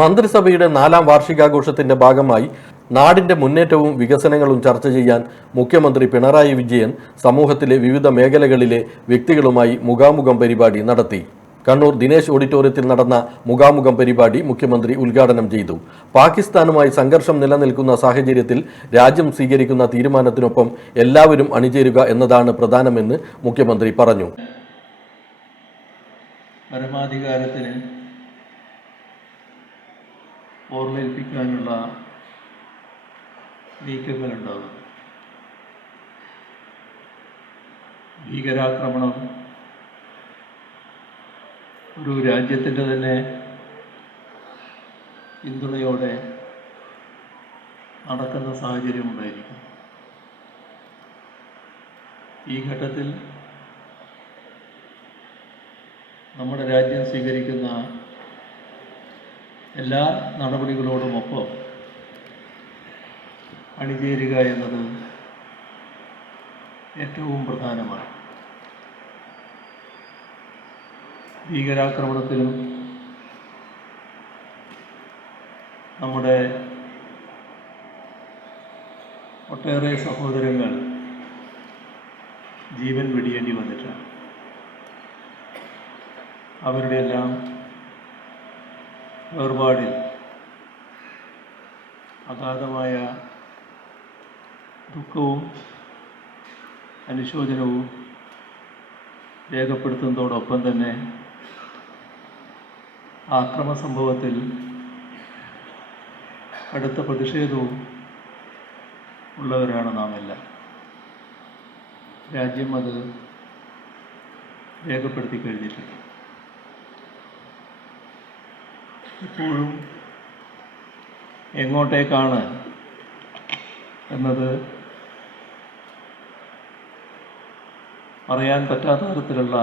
മന്ത്രിസഭയുടെ 4ാം വാർഷികാഘോഷത്തിന്റെ ഭാഗമായി നാടിന്റെ മുന്നേറ്റവും വികസനങ്ങളും ചർച്ച ചെയ്യാൻ മുഖ്യമന്ത്രി പിണറായി വിജയൻ സമൂഹത്തിലെ വിവിധ മേഖലകളിലെ വ്യക്തികളുമായി മുഖാമുഖം പരിപാടി നടത്തി. കണ്ണൂർ ദിനേശ് ഓഡിറ്റോറിയത്തിൽ നടന്ന മുഖാമുഖം പരിപാടി മുഖ്യമന്ത്രി ഉദ്ഘാടനം ചെയ്തു. പാകിസ്ഥാനുമായി സംഘർഷം നിലനിൽക്കുന്ന സാഹചര്യത്തിൽ രാജ്യം സ്വീകരിക്കുന്ന തീരുമാനത്തിനൊപ്പം എല്ലാവരും അണിചേരുക എന്നതാണ് പ്രധാനമെന്ന് മുഖ്യമന്ത്രി പറഞ്ഞു. പരമാധികാരത്തിന് ഓർമ്മേൽപ്പിക്കാനുള്ള നീക്കങ്ങളുണ്ടാകും. ഭീകരാക്രമണം ഒരു രാജ്യത്തിൻ്റെ തന്നെ പിന്തുണയോടെ നടക്കുന്ന സാഹചര്യം ഉണ്ടായിരിക്കും. ഈ ഘട്ടത്തിൽ നമ്മുടെ രാജ്യം സ്വീകരിക്കുന്ന എല്ലാ നടപടികളോടുമൊപ്പം അണിചേരുക എന്നത് ഏറ്റവും പ്രധാനമാണ്. ഭീകരാക്രമണത്തിലും നമ്മുടെ ഒട്ടേറെ സഹോദരങ്ങൾ ജീവൻ വെടിയേണ്ടി വന്നിട്ടുണ്ട്. അവരുടെ എല്ലാം വേർപാടിൽ അഗാധമായ ദുഃഖവും അനുശോചനവും രേഖപ്പെടുത്തുന്നതോടൊപ്പം തന്നെ ആക്രമണ സംഭവത്തിൽ കടുത്ത പ്രതിഷേധവും ഉള്ളവരാണ് നാം എല്ലാം. രാജ്യം അത് രേഖപ്പെടുത്തി കഴിഞ്ഞിട്ടുണ്ട്. ഇപ്പോഴും എങ്ങോട്ടേക്കാണ് എന്നത് പറയാൻ പറ്റാത്ത തരത്തിലുള്ള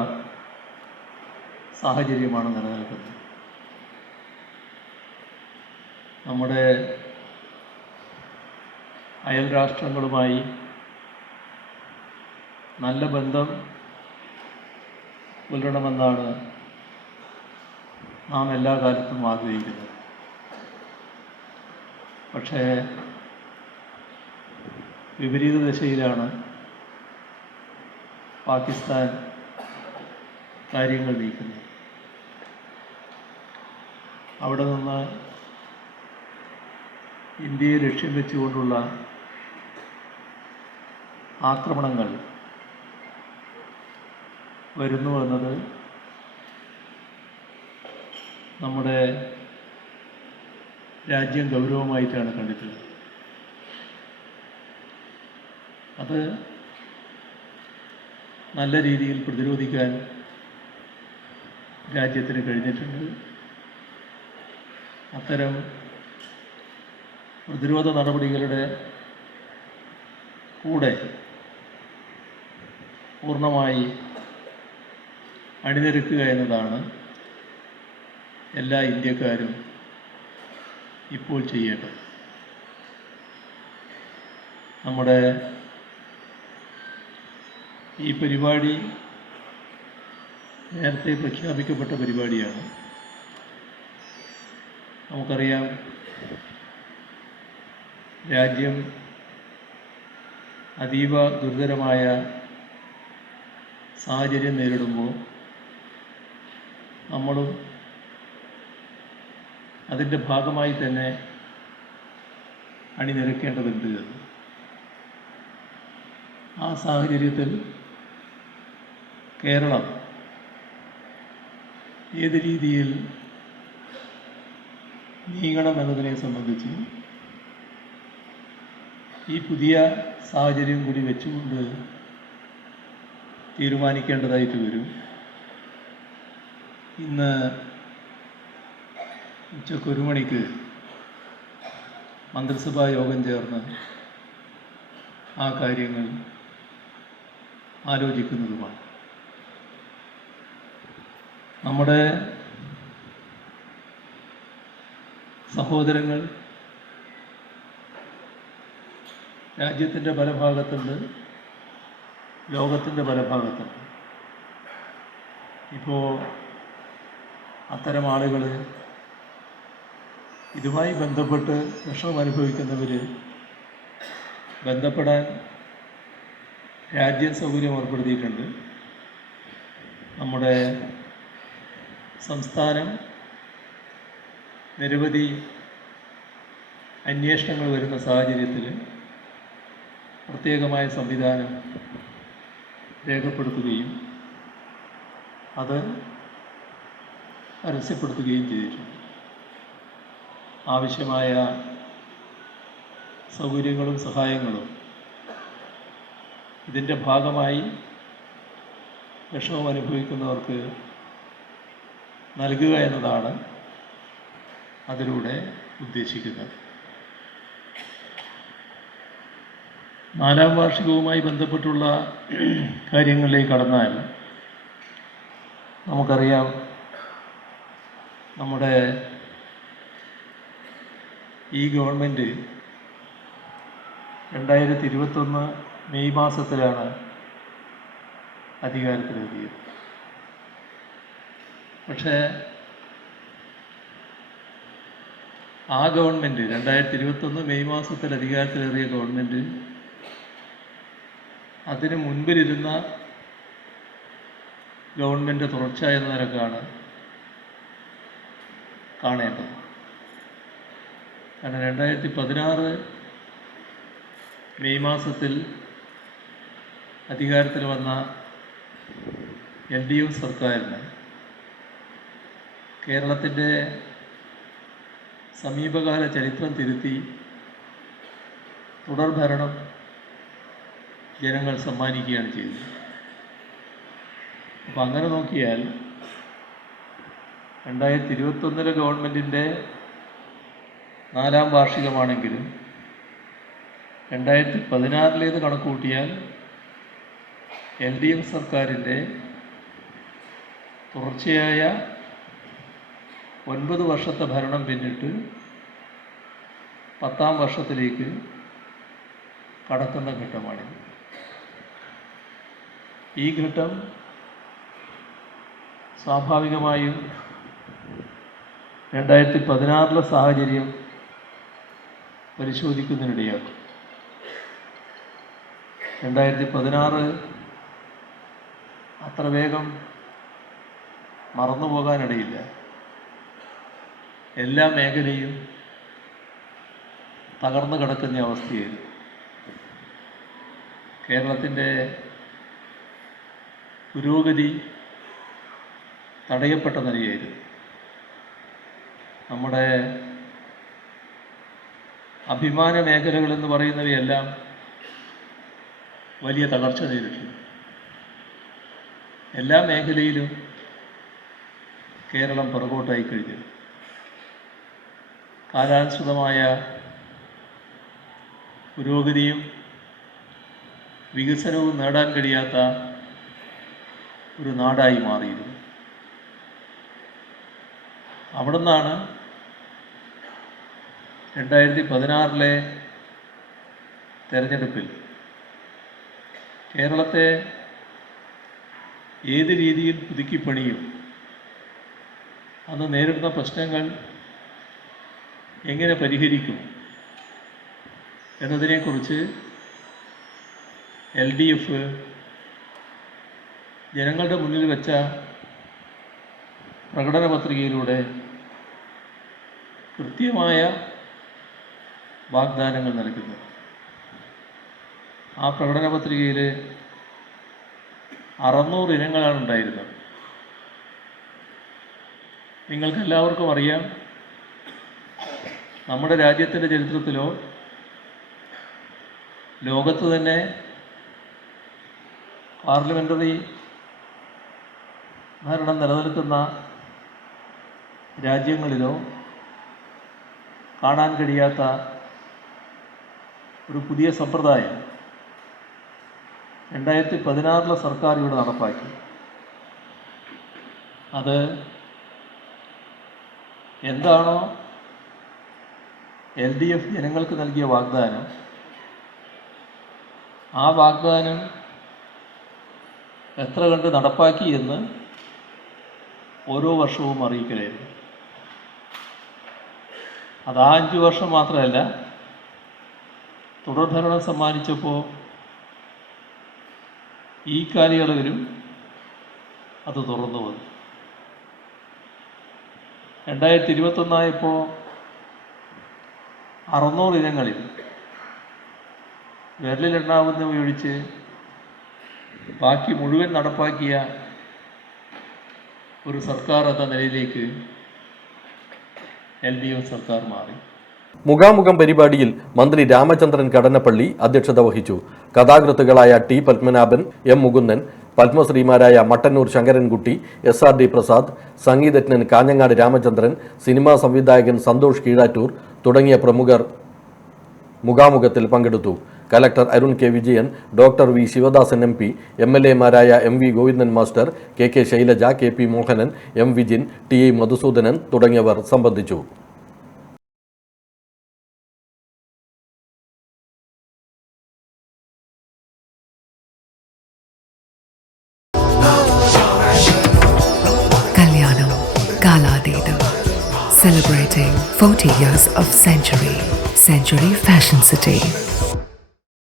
സാഹചര്യമാണ് നിലനിൽക്കുന്നത്. നമ്മുടെ അയൽ രാഷ്ട്രങ്ങളുമായി നല്ല ബന്ധം പുലരണമെന്നാണ് നാം എല്ലാ കാലത്തും ആഗ്രഹിക്കുന്നത്. പക്ഷേ വിപരീത ദിശയിലാണ് പാകിസ്ഥാൻ കാര്യങ്ങൾ നീക്കുന്നത്. അവിടെ നിന്ന് ഇന്ത്യയെ ലക്ഷ്യം വെച്ചുകൊണ്ടുള്ള ആക്രമണങ്ങൾ വരുന്നു എന്നത് നമ്മുടെ രാജ്യം ഗൗരവമായിട്ടാണ് കണ്ടിട്ടുള്ളത്. അത് നല്ല രീതിയിൽ പ്രതിരോധിക്കാൻ രാജ്യത്തിന് കഴിഞ്ഞിട്ടുണ്ട്. അത്തരം പ്രതിരോധ നടപടികളുടെ കൂടെ പൂർണ്ണമായി അണിനിരക്കുക എന്നതാണ് എല്ലാ ഇന്ത്യക്കാരും ഇപ്പോൾ ചെയ്യേണ്ടത്. നമ്മുടെ ഈ പരിപാടി നേരത്തെ പ്രഖ്യാപിക്കപ്പെട്ട പരിപാടിയാണ്. നമുക്കറിയാം, രാജ്യം അതീവ ഗുരുതരമായ സാഹചര്യം നേരിടുമ്പോൾ നമ്മളും അതിൻ്റെ ഭാഗമായി തന്നെ അണിനിരക്കേണ്ടതുണ്ട്. ആ സാഹചര്യത്തിൽ കേരളം ഏത് രീതിയിൽ നീങ്ങണമെന്നതിനെ സംബന്ധിച്ച് ഈ പുതിയ സാഹചര്യം കൂടി വെച്ചുകൊണ്ട് തീരുമാനിക്കേണ്ടതായിട്ട് വരും. ഇന്ന് ഉച്ചയ്ക്ക് 1 മണിക്ക് മന്ത്രിസഭാ യോഗം ചേർന്ന് ആ കാര്യങ്ങൾ ആലോചിക്കുന്നതുമാണ്. നമ്മുടെ സഹോദരങ്ങൾ രാജ്യത്തിൻ്റെ പല ഭാഗത്തുണ്ട്, ലോകത്തിൻ്റെ പല ഭാഗത്തുണ്ട്. ഇപ്പോൾ അത്തരം ആളുകൾ ഇതുമായി ബന്ധപ്പെട്ട് വിഷമം അനുഭവിക്കുന്നവർ ബന്ധപ്പെടാൻ രാജ്യം സൗകര്യം ഏർപ്പെടുത്തിയിട്ടുണ്ട്. നമ്മുടെ സംസ്ഥാനം നിരവധി അന്വേഷണങ്ങൾ വരുന്ന സാഹചര്യത്തിൽ പ്രത്യേകമായ സംവിധാനം രേഖപ്പെടുത്തുകയും അത് പരസ്യപ്പെടുത്തുകയും ചെയ്തിട്ടുണ്ട്. ആവശ്യമായ സൗകര്യങ്ങളും സഹായങ്ങളും ഇതിൻ്റെ ഭാഗമായി വിഷമം അനുഭവിക്കുന്നവർക്ക് നൽകുക എന്നതാണ് അതിലൂടെ ഉദ്ദേശിക്കുന്നത്. 4ാം വാർഷികവുമായി ബന്ധപ്പെട്ടുള്ള കാര്യങ്ങളിലേക്ക് കടന്നാൽ നമുക്കറിയാം, നമ്മുടെ ഈ ഗവൺമെൻറ് 2021 മെയ് മാസത്തിലാണ് അധികാരത്തിലെത്തിയത്. പക്ഷേ ആ ഗവൺമെൻറ് 2021 മെയ് മാസത്തിൽ അധികാരത്തിലേറിയ ഗവൺമെൻറ് അതിന് മുൻപിലിരുന്ന ഗവൺമെൻറ് തുടർച്ച എന്ന നിലക്കാണ് കാണേണ്ടത്. കാരണം 2016 മെയ് മാസത്തിൽ അധികാരത്തിൽ വന്ന LDF സർക്കാരിന് കേരളത്തിൻ്റെ സമീപകാല ചരിത്രം തിരുത്തി തുടർഭരണം ജനങ്ങൾ സമ്മാനിക്കുകയാണ് ചെയ്തത്. അപ്പം അങ്ങനെ നോക്കിയാൽ 2021 ഗവൺമെൻറ്റിൻ്റെ 4ാം വാർഷികമാണെങ്കിലും 2016 കണക്ക് കൂട്ടിയാൽ LDF സർക്കാരിൻ്റെ തുടർച്ചയായ 9 വർഷത്തെ ഭരണം പിന്നിട്ട് 10ാം വർഷത്തിലേക്ക് കടക്കുന്ന ഘട്ടമാണിത്. ഈ ഘട്ടം സ്വാഭാവികമായും 2016 സാഹചര്യം പരിശോധിക്കുന്നതിനിടയാക്കും. 2016 അത്ര വേഗം മറന്നുപോകാനിടയില്ല. എല്ലാ മേഖലയും തകർന്നു കിടക്കുന്ന അവസ്ഥയിൽ കേരളത്തിൻ്റെ പുരോഗതി തടയപ്പെട്ട നിലയായിരുന്നു. നമ്മുടെ അഭിമാന മേഖലകളെന്ന് പറയുന്നവയെല്ലാം വലിയ തകർച്ച നേരിട്ടിട്ടുണ്ട്. എല്ലാ മേഖലയിലും കേരളം പുറകോട്ടായി കഴിഞ്ഞു. കാലാനുസൃതമായ പുരോഗതിയും വികസനവും നേടാൻ കഴിയാത്ത ഒരു നാടായി മാറിയിരുന്നു. അവിടെ നിന്നാണ് 2016 തെരഞ്ഞെടുപ്പിൽ കേരളത്തെ ഏത് രീതിയിൽ പുതുക്കിപ്പണിയും, അന്ന് നേരിടുന്ന പ്രശ്നങ്ങൾ എങ്ങനെ പരിഹരിക്കും എന്നതിനെക്കുറിച്ച് LDF ജനങ്ങളുടെ മുന്നിൽ വെച്ച പ്രകടന പത്രികയിലൂടെ കൃത്യമായ വാഗ്ദാനങ്ങൾ നൽകുന്നു. ആ പ്രകടന പത്രികയിൽ 600 ഇനങ്ങളാണ് ഉണ്ടായിരുന്നത്. നിങ്ങൾക്കെല്ലാവർക്കും അറിയാം, നമ്മുടെ രാജ്യത്തിൻ്റെ ചരിത്രത്തിലോ ലോകത്ത് തന്നെ പാർലമെൻ്ററി ഭരണം നിലനിൽക്കുന്ന രാജ്യങ്ങളിലോ കാണാൻ കഴിയാത്ത ഒരു പുതിയ സമ്പ്രദായം 2016 സർക്കാർ ഇവിടെ നടപ്പാക്കി. അത് എന്താണോ LDF ജനങ്ങൾക്ക് നൽകിയ വാഗ്ദാനം, ആ വാഗ്ദാനം എത്ര കണ്ട് നടപ്പാക്കി എന്ന് ഓരോ വർഷവും അറിയിക്കലായിരുന്നു. അത് ആ 5 വർഷം മാത്രമല്ല, തുടർഭരണം സമ്മാനിച്ചപ്പോൾ ഈ കാലയളവിലും അത് തുറന്നു വന്നു. 2021 600 ഇനങ്ങളിൽ വിരലിലെണ്ണാവുന്ന ഒഴിച്ച് ബാക്കി മുഴുവൻ നടപ്പാക്കിയ ഒരു സർക്കാർ എന്ന നിലയിലേക്ക് LDF സർക്കാർ മാറി. മുഖാമുഖം പരിപാടിയിൽ മന്ത്രി രാമചന്ദ്രൻ കടന്നപ്പള്ളി അധ്യക്ഷത വഹിച്ചു. കഥാകൃത്തുക്കളായ ടി പത്മനാഭൻ, എം മുകുന്ദൻ, പത്മശ്രീമാരായ മട്ടന്നൂർ ശങ്കരൻകുട്ടി, SRD പ്രസാദ്, സംഗീതജ്ഞൻ കാഞ്ഞങ്ങാട് രാമചന്ദ്രൻ, സിനിമാ സംവിധായകൻ സന്തോഷ് കീഴാറ്റൂർ തുടങ്ങിയ പ്രമുഖർ മുഖാമുഖത്തിൽ പങ്കെടുത്തു. Collector Arun K Vijayan, doctor V Sivadasan MP, MLA മാരായ MV Govindan master, KK Shailaja, KP Mohanan, M Vijin, TI Madhusoodanan തുടങ്ങിയവർ സംബന്ധിച്ചു. Kalyanam Kaladeedam, celebrating 40 years of Century Fashion City.